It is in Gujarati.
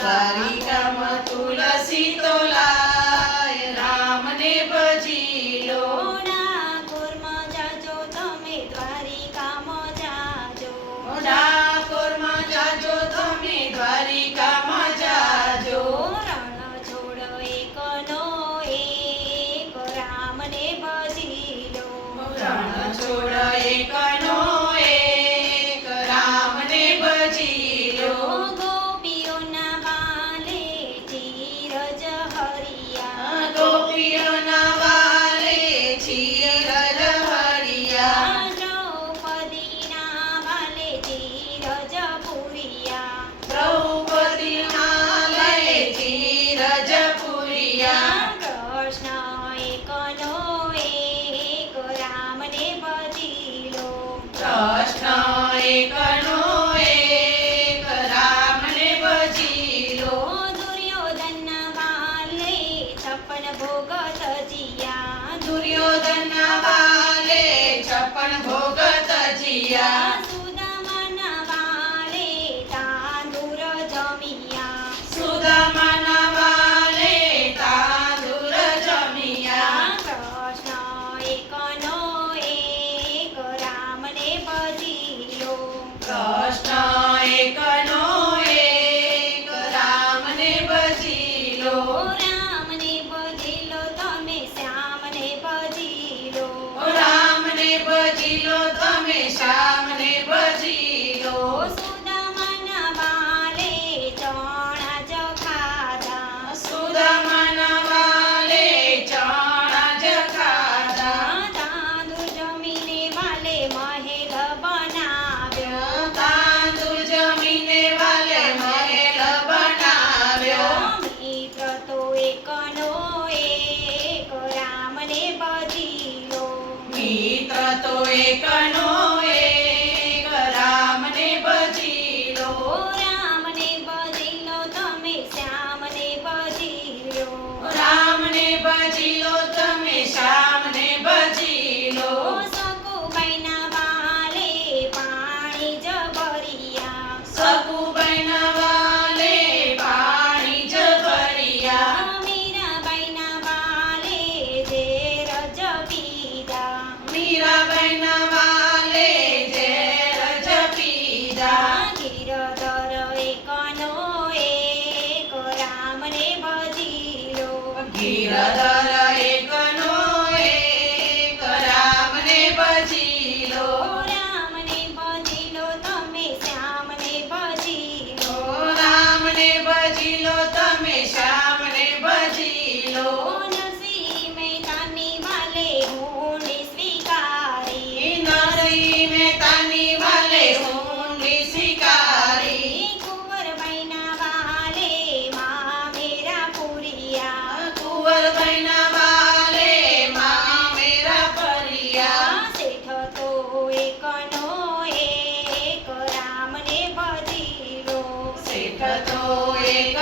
દ્વારિકામાં તુલસી તો લાય રામને ભજી લો. ડાકોરમાં જાજો તમે દ્વારિકામાં જાજો. ડાકોરમાં જાજો તમે દ્વારિકામાં જાજો. રણ છોડ એકનો એક રામને ભજી લો. રણ છોડ એકનો એક રામને ભજી લો. ગોપીઓના બાલે ધીરજ હરિયા. ગોપીઓના વાલે ચીરજ હરિયા. દ્રૌપદીના વાલે ધીરજ પુરિયા. દ્રૌપદીના લય ચીરજ પુરિયા. કૃષ્ણ એકનો એક રામને ભજી લો. કૃષ્ણ એકનો એક રામને ભજી લો. દુર્યોધનના વાલે 56 ભોગ તજિયા. દુર્યોધનના વાલે 56 ભોગ તજિયા. સુદામાના વાલે તાંદુર જમિયા. સુદામાના વાલે તાંદુર જમિયા. કૃષ્ણ એકનો એક રામને ભજી લો. કૃષ્ણ એકનો એક રામને ભજી લો. રામને ભજી લો તમે શ્યામને ભજી લો. રામને ભજી લો તમે શ્યામને ભજી લો. સુદામાના વાલે ચણા જ ખાધા. સુદામાના વાલે ચણા જ ખાધા. તાંદુર જમીને વાલે મહેલ બનાવ્યો. તાંદુર જમીને વાલે મહેલ બનાવ્યો. મિત્ર તો એકનો એક રામને ભજી લો. મિત્ર તો એકનો એક રામને ભજી લો. રામને ભજી લો તમે શ્યામને ભજી લો. રામને ભજી લો તમે શ્યામને ભજી લો. સકુબાઈના વાલે પાણી જ ભર્યા. સકુબાઈના વાલે પાણી જ ભર્યા. મીરાબાઈના વાલે ઝેર જ પીધા. મીરાબાઈના વાલે ઝેર જ પીધા. ગિરધર એકનો એક રામને ભજી લો. ગિરધર એકનો એક રામને ભજી લો. રામને ભજી લો તમે શ્યામને ભજી લો. રામને ભજી લો તમે શ્યામને ભજી લો. નરસિંહ મહેતાની વાલે હું સ્વીકારી. નરસિંહ મહેતાની વાલે ઊંડી શિકારી. કુંવરબાઈના વાલે મા મેરા પુરિયા. કુંવરબાઈના વાલે મા મેરા પરિયા. શેઠ તો એકનો એક રામને ભજી લો. શેઠ તો એક